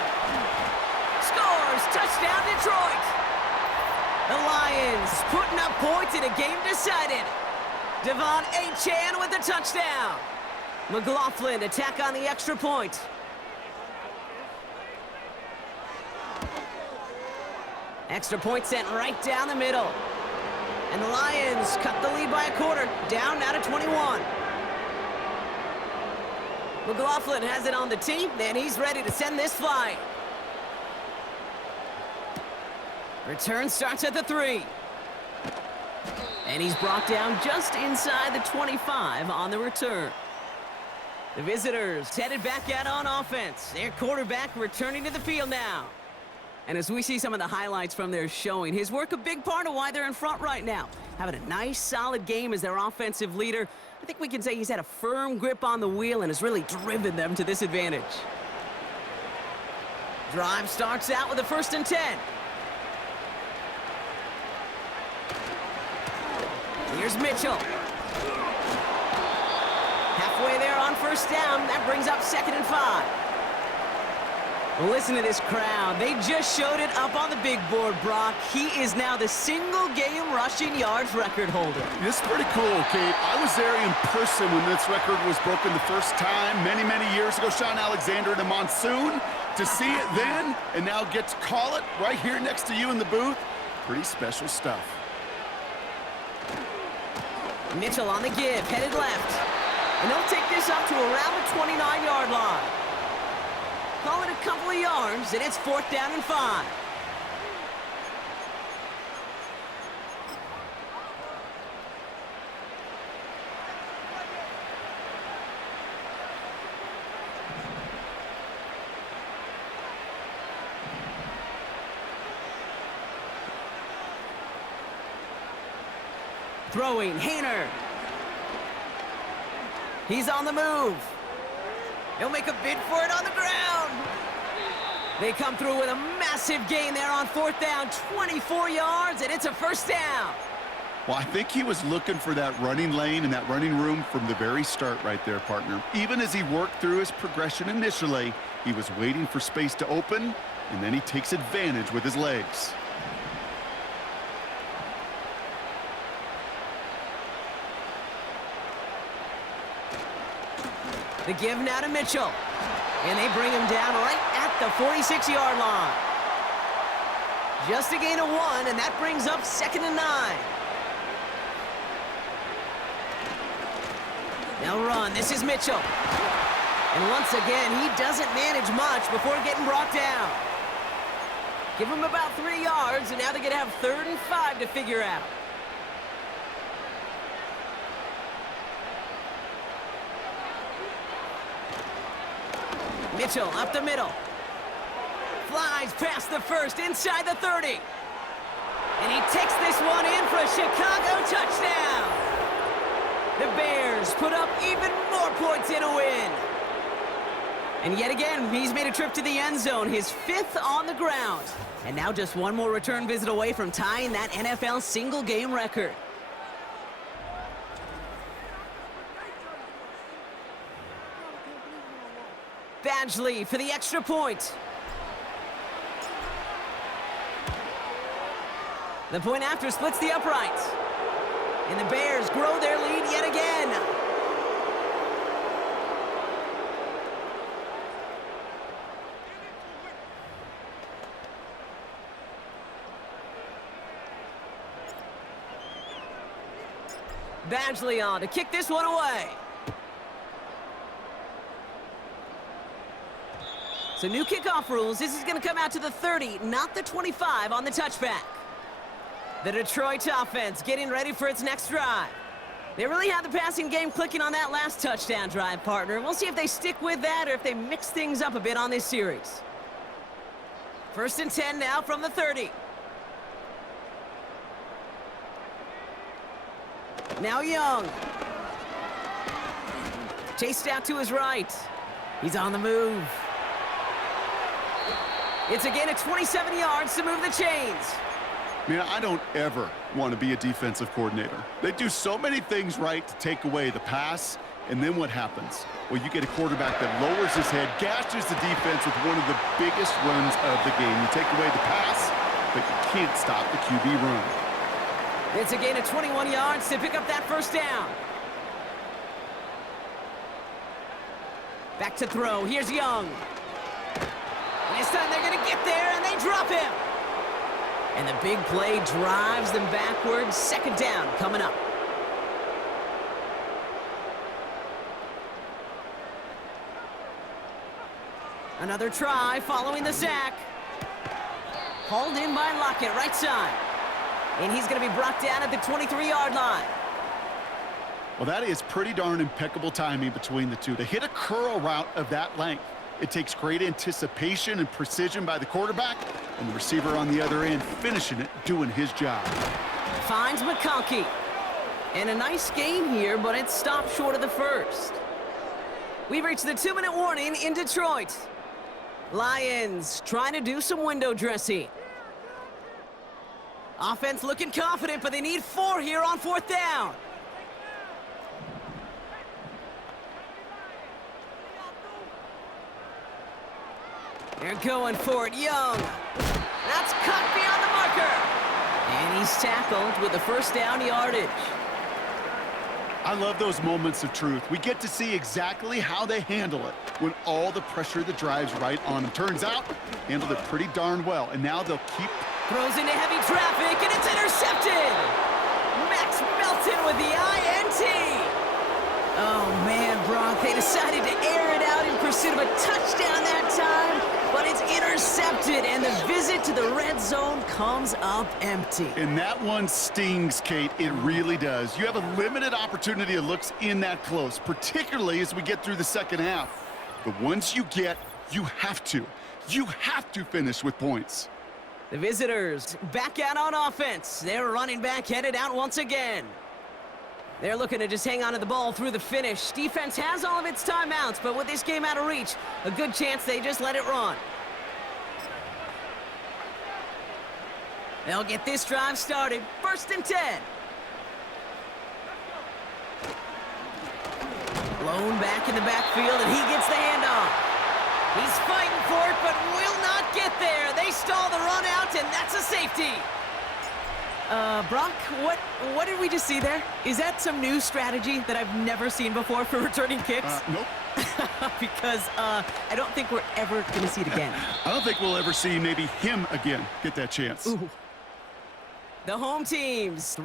Scores. Touchdown, Detroit. The Lions putting up points in a game decided. Devon Achane with the touchdown. McLaughlin attack on the extra point. Extra point sent right down the middle. And the Lions cut the lead by a quarter, down now to 21. McLaughlin has it on the tee, and he's ready to send this flying. Return starts at the 3. And he's brought down just inside the 25 on the return. The visitors headed back out on offense. Their quarterback returning to the field now. And as we see some of the highlights from their showing, his work a big part of why they're in front right now. Having a nice, solid game as their offensive leader. I think we can say he's had a firm grip on the wheel and has really driven them to this advantage. Drive starts out with a 1st and 10. Here's Mitchell. Halfway there on 1st down. That brings up 2nd and 5. Well, listen to this crowd. They just showed it up on the big board, Brock. He is now the single-game rushing yards record holder. This is pretty cool, Kate. I was there in person when this record was broken the first time many, many years ago. Sean Alexander in a monsoon. To see it then and now get to call it right here next to you in the booth, pretty special stuff. Mitchell on the give, headed left. And they'll take this up to around the 29-yard line. Call it a couple of yards, and it's 4th down and 5. Throwing, Hayner. He's on the move. He'll make a bid for it on the ground. They come through with a massive gain there on 4th down, 24 yards, and it's a 1st down. Well, I think he was looking for that running lane and that running room from the very start right there, partner. Even as he worked through his progression initially, he was waiting for space to open, and then he takes advantage with his legs. The give now to Mitchell. And they bring him down right at the 46-yard line. Just a gain of 1, and that brings up 2nd and 9. They'll run. This is Mitchell. And once again, he doesn't manage much before getting brought down. Give him about 3 yards, and now they're going to have 3rd and 5 to figure out. Mitchell up the middle. Flies past the 1st, inside the 30. And he takes this one in for a Chicago touchdown. The Bears put up even more points in a win. And yet again, he's made a trip to the end zone, his 5th on the ground. And now just one more return visit away from tying that NFL single-game record. Badgley for the extra point. The point after splits the uprights. And the Bears grow their lead yet again. Badgley on to kick this one away. So new kickoff rules. This is going to come out to the 30, not the 25 on the touchback. The Detroit offense getting ready for its next drive. They really had the passing game clicking on that last touchdown drive, partner. We'll see if they stick with that or if they mix things up a bit on this series. 1st and 10 now from the 30. Now Young. Chased out to his right. He's on the move. It's a gain of 27 yards to move the chains. Man, I don't ever want to be a defensive coordinator. They do so many things right to take away the pass, and then what happens? Well, you get a quarterback that lowers his head, gashes the defense with one of the biggest runs of the game. You take away the pass, but you can't stop the QB run. It's a gain of 21 yards to pick up that 1st down. Back to throw. Here's Young. And this time they're going to get there, and they drop him. And the big play drives them backwards. Second down coming up. Another try following the sack. Hauled in by Lockett, right side. And he's going to be brought down at the 23-yard line. Well, that is pretty darn impeccable timing between the two. To hit a curl route of that length, it takes great anticipation and precision by the quarterback, and the receiver on the other end finishing it, doing his job. Finds McConkey. And a nice gain here, but it's stopped short of the first. We've reached the 2-minute warning in Detroit. Lions trying to do some window dressing. Offense looking confident, but they need 4 here on 4th down. They're going for it. Young. That's cut beyond the marker. And he's tackled with the first down yardage. I love those moments of truth. We get to see exactly how they handle it when all the pressure that drives right on them. Turns out, handled it pretty darn well. And now they'll keep... Throws into heavy traffic, and it's intercepted. Max Melton with the INT. Oh, man, Brock, they decided to air it out in pursuit of a touchdown that time, but it's intercepted, and the visit to the red zone comes up empty. And that one stings, Kate. It really does. You have a limited opportunity that looks in that close, particularly as we get through the second half. But once you get, you have to finish with points. The visitors back out on offense. Their running back headed out once again. They're looking to just hang on to the ball through the finish. Defense has all of its timeouts, but with this game out of reach, a good chance they just let it run. They'll get this drive started. 1st and 10. Blown back in the backfield, and he gets the handoff. He's fighting for it, but will not get there. They stall the run out, and that's a safety. Brock, what did we just see there? Is that some new strategy that I've never seen before for returning kicks? Nope. Because I don't think we're ever going to see it again. I don't think we'll ever see maybe him again get that chance. Ooh. The home teams.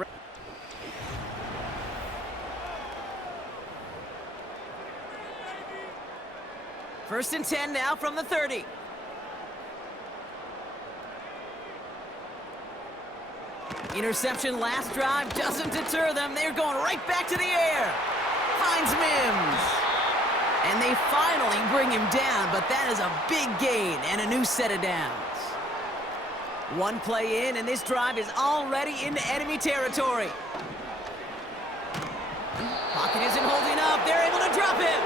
First and 10 now from the 30. Interception last drive doesn't deter them. They're going right back to the air. Finds Mims. And they finally bring him down, but that is a big gain and a new set of downs. One play in, and this drive is already into enemy territory. Pocket isn't holding up. They're able to drop him.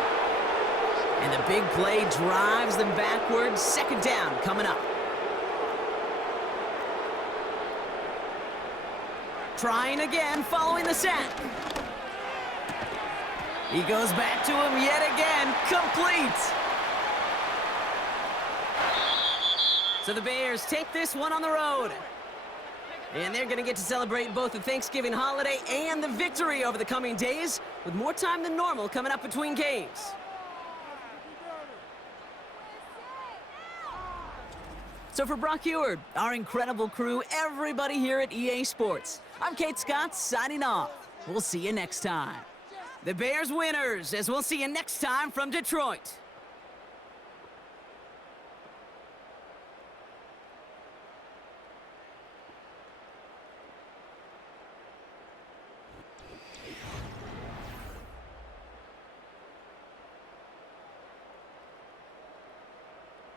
And the big play drives them backwards. 2nd down coming up. Trying again following the sack. He goes back to him yet again. Complete. So the Bears take this one on the road. And they're going to get to celebrate both the Thanksgiving holiday and the victory over the coming days, with more time than normal coming up between games. So for Brock Eward, our incredible crew, everybody here at EA Sports, I'm Kate Scott signing off. We'll see you next time. The Bears winners, as we'll see you next time from Detroit.